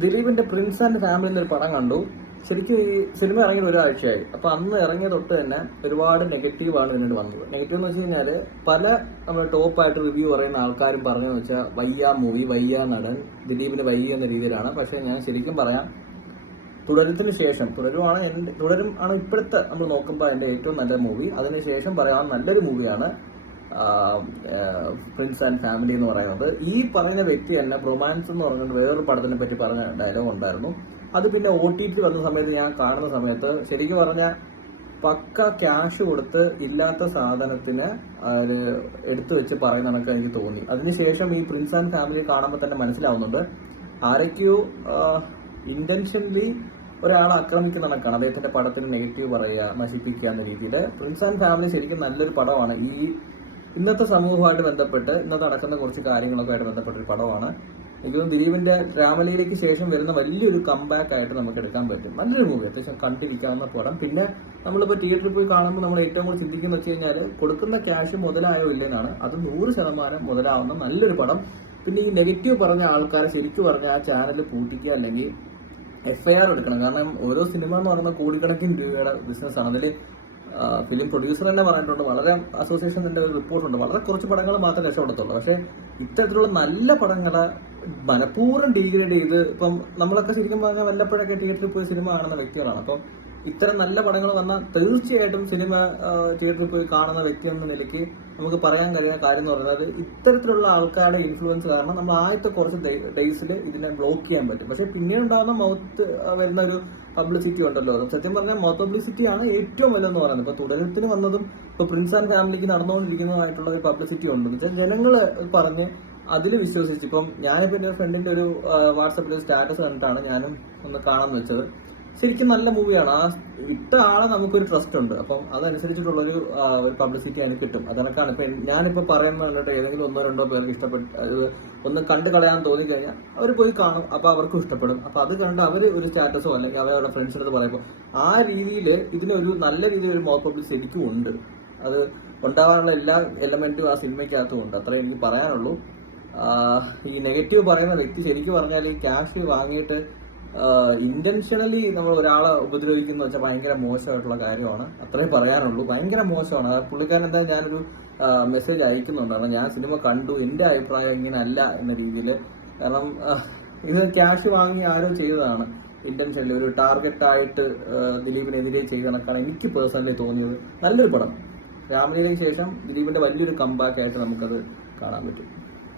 ദിലീപിന്റെ Prince and family എന്നൊരു പടം കണ്ടു. ശരിക്കും ഈ സിനിമ ഇറങ്ങിയത് ഒരാഴ്ചയായി. അപ്പൊ അന്ന് ഇറങ്ങിയ തൊട്ട് തന്നെ ഒരുപാട് നെഗറ്റീവാണ് ഇതിനോട് വന്നത്. നെഗറ്റീവ് എന്ന് വെച്ച് കഴിഞ്ഞാല് പല നമ്മൾ ടോപ്പായിട്ട് റിവ്യൂ പറയുന്ന ആൾക്കാരും പറഞ്ഞതെന്ന് വെച്ചാൽ വയ്യ മൂവി, വയ്യ നടൻ, ദിലീപിന് വയ്യ എന്ന രീതിയിലാണ്. പക്ഷെ ഞാൻ ശരിക്കും പറയാം, തുടരത്തിന് ശേഷം തുടരും ആണ് ഇപ്പോഴത്തെ നമ്മൾ നോക്കുമ്പോൾ എന്റെ ഏറ്റവും നല്ല മൂവി. അതിനുശേഷം പറയാൻ നല്ലൊരു മൂവിയാണ് പ്രിൻസ് ആൻഡ് ഫാമിലി എന്ന് പറയുന്നത്. ഈ പറയുന്ന വ്യക്തി തന്നെ റൊമാൻസ് എന്ന് പറഞ്ഞിട്ട് വേറൊരു പടത്തിനെ പറ്റി പറഞ്ഞ ഡയലോഗ് ഉണ്ടായിരുന്നു. അത് പിന്നെ OTT വരുന്ന സമയത്ത് ഞാൻ കാണുന്ന സമയത്ത് ശരിക്കും പറഞ്ഞാൽ പക്ക ക്യാഷ് കൊടുത്ത് ഇല്ലാത്ത സാധനത്തിന് എടുത്തു വെച്ച് പറയുന്ന കണക്ക് എനിക്ക് തോന്നി. അതിനുശേഷം ഈ പ്രിൻസ് ആൻഡ് ഫാമിലി കാണുമ്പോൾ തന്നെ മനസ്സിലാവുന്നുണ്ട് ആരൊക്കെയോ ഇന്റൻഷനലി ഒരാളെ ആക്രമിക്കുന്ന കണക്കാണ്. അദ്ദേഹത്തിന്റെ പടത്തിന് നെഗറ്റീവ് പറയുക, നശിപ്പിക്കുക എന്ന രീതിയിൽ. പ്രിൻസ് ആൻഡ് ഫാമിലി ശരിക്കും നല്ലൊരു പടമാണ്. ഇന്നത്തെ സമൂഹമായിട്ട് ബന്ധപ്പെട്ട് ഇന്നത്തെ നടക്കുന്ന കുറച്ച് കാര്യങ്ങളൊക്കെ ആയിട്ട് ബന്ധപ്പെട്ട ഒരു പടമാണ്. എനിക്കും ദിലീപിന്റെ രാമലീലയ്ക്ക് ശേഷം വരുന്ന വലിയൊരു കംബാക്ക് ആയിട്ട് നമുക്ക് എടുക്കാൻ പറ്റും. നല്ലൊരു മൂവി, അത്യാവശ്യം കണ്ടിരിക്കാവുന്ന പടം. പിന്നെ നമ്മളിപ്പോൾ തിയേറ്ററിൽ പോയി കാണുമ്പോൾ നമ്മൾ ഏറ്റവും കൂടുതൽ ചിന്തിക്കുന്ന വെച്ച് കഴിഞ്ഞാൽ കൊടുക്കുന്ന ക്യാഷ് മുതലായോ ഇല്ലെന്നാണ്. അത് 100% മുതലാവുന്ന നല്ലൊരു പടം. പിന്നെ ഈ നെഗറ്റീവ് പറഞ്ഞ ആൾക്കാരെ ശരിക്കും പറഞ്ഞ ആ ചാനൽ പൂട്ടിക്കുക, അല്ലെങ്കിൽ FIR എടുക്കണം. കാരണം ഓരോ സിനിമ എന്ന് പറയുന്ന കോടിക്കണക്കിന് രൂപയുടെ ബിസിനസ്സാണ്. അതിൽ ഫിലിം പ്രൊഡ്യൂസർ തന്നെ പറഞ്ഞിട്ടുണ്ട്, വളരെ അസോസിയേഷന്റെ ഒരു റിപ്പോർട്ടുണ്ട്, വളരെ കുറച്ച് പടങ്ങൾ മാത്രമേ രക്ഷപ്പെടത്തുള്ളൂ. പക്ഷെ ഇത്തരത്തിലുള്ള നല്ല പടങ്ങളെ മനഃപൂർവ്വം ഡീഗ്രേഡ് ചെയ്ത്, ഇപ്പം നമ്മളൊക്കെ ശരിക്കും പറഞ്ഞാൽ വല്ലപ്പോഴൊക്കെ തിയേറ്ററിൽ പോയി സിനിമ കാണുന്ന വ്യക്തികളാണ്. അപ്പം ഇത്തരം നല്ല പടങ്ങൾ വന്നാൽ തീർച്ചയായിട്ടും സിനിമ തിയേറ്ററിൽ പോയി കാണുന്ന വ്യക്തി എന്ന നിലയ്ക്ക് നമുക്ക് പറയാൻ കഴിയുന്ന കാര്യം എന്ന് പറയുന്നത് ഇത്തരത്തിലുള്ള ആൾക്കാരുടെ ഇൻഫ്ലുവൻസ് കാരണം നമ്മൾ ആദ്യത്തെ കുറച്ച് ഡേയ്സിൽ ഇതിനെ ബ്ലോക്ക് ചെയ്യാൻ പറ്റും. പക്ഷെ പിന്നീട് ഉണ്ടാകുന്ന മൗത്ത് വരുന്ന ഒരു പബ്ലിസിറ്റി ഉണ്ടല്ലോ, സത്യം പറഞ്ഞാൽ മൗത്ത് പബ്ലിസിറ്റി ആണ് ഏറ്റവും വലുതെന്ന് പറയുന്നത്. ഇപ്പൊ തുടരത്തിന് വന്നതും ഇപ്പൊ പ്രിൻസ് ആൻഡ് ഫാമിലിക്ക് നടന്നുകൊണ്ടിരിക്കുന്നതായിട്ടുള്ള ഒരു പബ്ലിസിറ്റി ഉണ്ട്. ജനങ്ങൾ പറഞ്ഞ് അതിൽ വിശ്വസിച്ച്, ഇപ്പം ഞാനിപ്പോ എന്റെ ഫ്രണ്ടിന്റെ ഒരു വാട്സാപ്പിൽ സ്റ്റാറ്റസ് കണ്ടിട്ടാണ് ഞാനും ഒന്ന് കാണാൻ വെച്ചത്. ശരിക്കും നല്ല മൂവിയാണ്. ആ ഇട്ട ആളെ നമുക്കൊരു ട്രസ്റ്റ് ഉണ്ട്. അപ്പം അതനുസരിച്ചിട്ടുള്ളൊരു പബ്ലിസിറ്റി അതിന് കിട്ടും. അതൊക്കെയാണ് ഇപ്പൊ ഞാനിപ്പോ പറയുന്നത് കണ്ടിട്ട് ഏതെങ്കിലും 1-2 പേർക്ക് ഇഷ്ടപ്പെട്ട് ഒന്ന് കണ്ടു കളയാൻ തോന്നിക്കഴിഞ്ഞാൽ അവർ പോയി കാണും. അപ്പൊ അവർക്കും ഇഷ്ടപ്പെടും. അപ്പൊ അത് കണ്ട് അവർ ഒരു സ്റ്റാറ്റസോ അല്ലെങ്കിൽ അവരുടെ ഫ്രണ്ട്സിന്റെ അടുത്ത് പറയുമ്പോൾ ആ രീതിയിൽ ഇതിനൊരു നല്ല രീതിയിൽ ഒരു മൗത്ത് പബ്ലിസിറ്റി ശരിക്കും ഉണ്ട്. അത് ഉണ്ടാവാനുള്ള എല്ലാ എലമെന്റും ആ സിനിമയ്ക്കകത്തും ഉണ്ട്. അത്രേ എനിക്ക് പറയാനുള്ളൂ. ഈ നെഗറ്റീവ് പറയുന്ന വ്യക്തി ശരിക്കും പറഞ്ഞാൽ ഈ ക്യാഷ് വാങ്ങിയിട്ട് ഇന്റൻഷനലി നമ്മൾ ഒരാളെ ഉപദ്രവിക്കുന്ന വെച്ചാൽ ഭയങ്കര മോശമായിട്ടുള്ള കാര്യമാണ്. അത്രേ പറയാനുള്ളൂ. ഭയങ്കര മോശമാണ്. പുള്ളിക്കാരൻ എന്താ ഞാനൊരു മെസ്സേജ് അയക്കുന്നുണ്ട്. കാരണം ഞാൻ സിനിമ കണ്ടു, എന്റെ അഭിപ്രായം ഇങ്ങനെ അല്ല എന്ന രീതിയിൽ. കാരണം ഇത് ക്യാഷ് വാങ്ങി ആരോ ചെയ്തതാണ് ഇന്റൻഷനലി, ഒരു ടാർഗറ്റായിട്ട് ദിലീപിനെതിരെ ചെയ്ത കണക്കാണ് എനിക്ക് പേഴ്സണലി തോന്നിയത്. നല്ലൊരു പടം. രാമലീലയ്ക്ക് ശേഷം ദിലീപിന്റെ വലിയൊരു കംബാക്ക് ആയിട്ട് നമുക്കത് കാണാൻ പറ്റും.